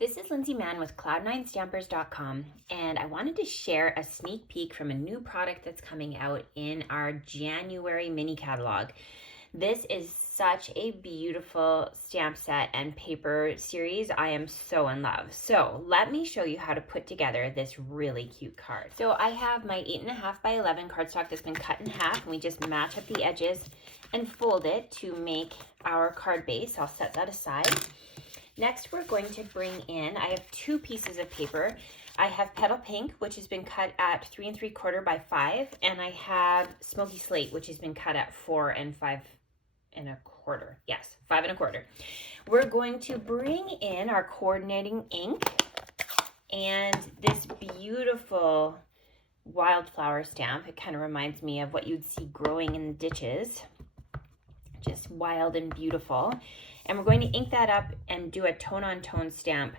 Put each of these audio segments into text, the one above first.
This is Lindsay Mann with Cloud9Stampers.com, and I wanted to share a sneak peek from a new product that's coming out in our January mini catalog. This is such a beautiful stamp set and paper series. I am so in love. So let me show you how to put together this really cute card. So I have my 8.5 by 11 cardstock that's been cut in half, and we just match up the edges and fold it to make our card base. I'll set that aside. Next, we're going to bring in, I have two pieces of paper. I have Petal Pink, which has been cut at 3 3/4 by 5, and I have Smoky Slate, which has been cut at 4 and 5 1/4. Yes, 5 1/4. We're going to bring in our coordinating ink and this beautiful wildflower stamp. It kind of reminds me of what you'd see growing in the ditches. Just wild and beautiful. And we're going to ink that up and do a tone-on-tone stamp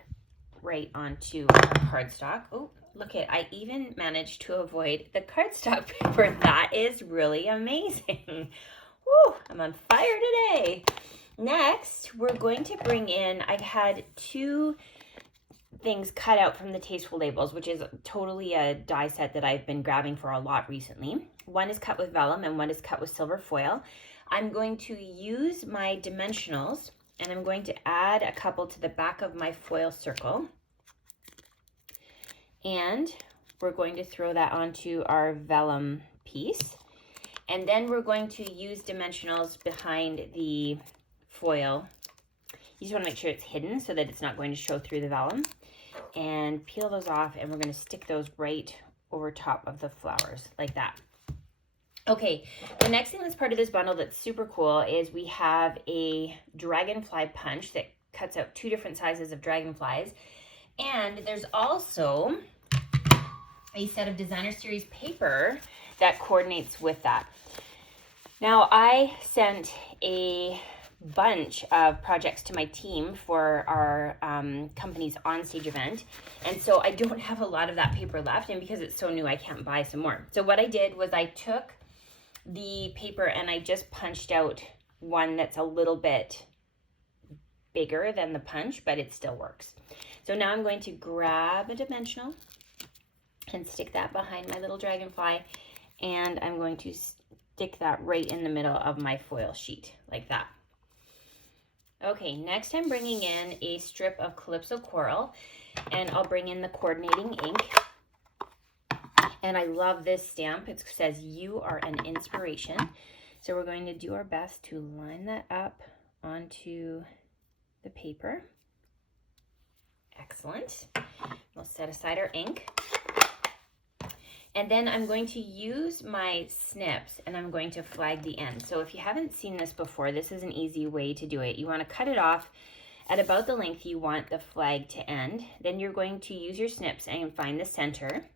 right onto our cardstock. Oh, look it, I even managed to avoid the cardstock paper. That is really amazing. Woo, I'm on fire today. Next, we're going to bring in, I've had two things cut out from the Tasteful Labels, which is totally a die set that I've been grabbing for a lot recently. One is cut with vellum and one is cut with silver foil. I'm going to use my dimensionals and I'm going to add a couple to the back of my foil circle. And we're going to throw that onto our vellum piece. And then we're going to use dimensionals behind the foil. You just want to make sure it's hidden so that it's not going to show through the vellum. And peel those off, and we're going to stick those right over top of the flowers like that. Okay, the next thing that's part of this bundle that's super cool is we have a dragonfly punch that cuts out 2 different sizes of dragonflies. And there's also a set of designer series paper that coordinates with that. Now, I sent a bunch of projects to my team for our company's onstage event, and so I don't have a lot of that paper left, and because it's so new I can't buy some more. So what I did was I took the paper and I just punched out one that's a little bit bigger than the punch, but it still works. So now I'm going to grab a dimensional and stick that behind my little dragonfly, and I'm going to stick that right in the middle of my foil sheet like that. Okay, next I'm bringing in a strip of Calypso Coral, and I'll bring in the coordinating ink. And I love this stamp. It says, "You are an inspiration." So we're going to do our best to line that up onto the paper. Excellent. We'll set aside our ink. And then I'm going to use my snips and I'm going to flag the end. So if you haven't seen this before, this is an easy way to do it. You want to cut it off at about the length you want the flag to end. Then you're going to use your snips and find the center.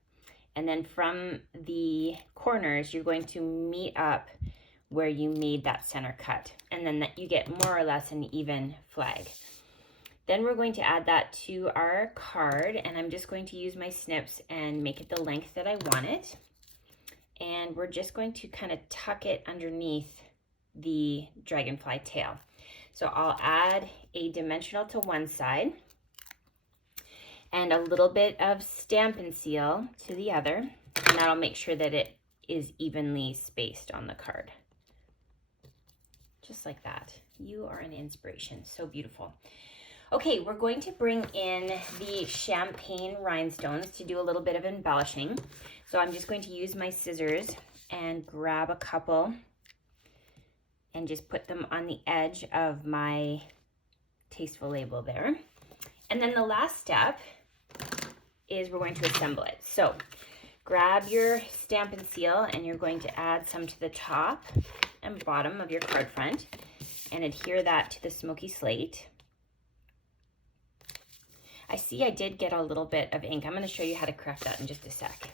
And then from the corners, you're going to meet up where you made that center cut. And then you get more or less an even flag. Then we're going to add that to our card, and I'm just going to use my snips and make it the length that I want it. And we're just going to kind of tuck it underneath the dragonfly tail. So I'll add a dimensional to one side and a little bit of Stampin' Seal to the other, and that'll make sure that it is evenly spaced on the card. Just like that. You are an inspiration. So beautiful. Okay, we're going to bring in the champagne rhinestones to do a little bit of embellishing. So I'm just going to use my scissors and grab a couple and just put them on the edge of my Tasteful label there. And then the last step is we're going to assemble it. So grab your Stampin' Seal and you're going to add some to the top and bottom of your card front and adhere that to the Smoky Slate. I see I did get a little bit of ink. I'm going to show you how to correct that in just a sec.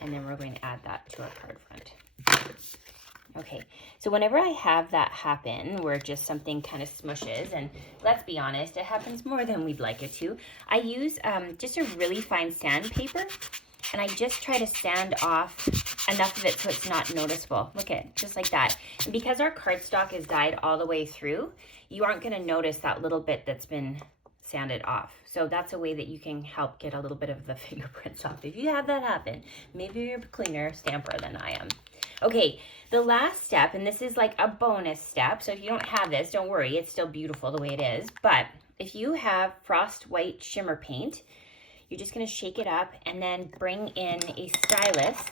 And then we're going to add that to our card front. Okay, so whenever I have that happen, where just something kind of smushes, and let's be honest, it happens more than we'd like it to, I use just a really fine sandpaper, and I just try to sand off enough of it so it's not noticeable. Look at it, just like that. And because our cardstock is dyed all the way through, you aren't going to notice that little bit that's been sand it off. So that's a way that you can help get a little bit of the fingerprints off. If you have that happen, maybe you're a cleaner stamper than I am. Okay, the last step, and this is like a bonus step, so if you don't have this, don't worry, it's still beautiful the way it is, but if you have Frost White Shimmer Paint, you're just gonna shake it up and then bring in a stylus,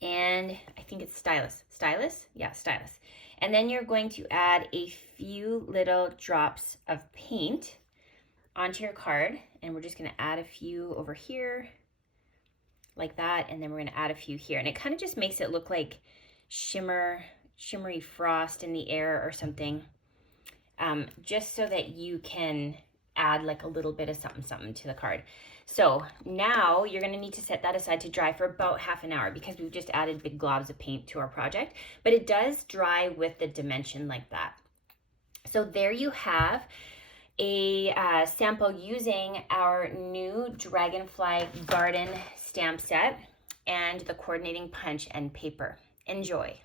and I think it's stylus? Yeah, stylus. And then you're going to add a few little drops of paint onto your card, and we're just gonna add a few over here, like that, and then we're gonna add a few here. And it kind of just makes it look like shimmery frost in the air or something, just so that you can add like a little bit of something to the card. So now you're gonna need to set that aside to dry for about half an hour because we've just added big globs of paint to our project, but it does dry with the dimension like that. So there you have a sample using our new Dragonfly Garden stamp set and the coordinating punch and paper. Enjoy.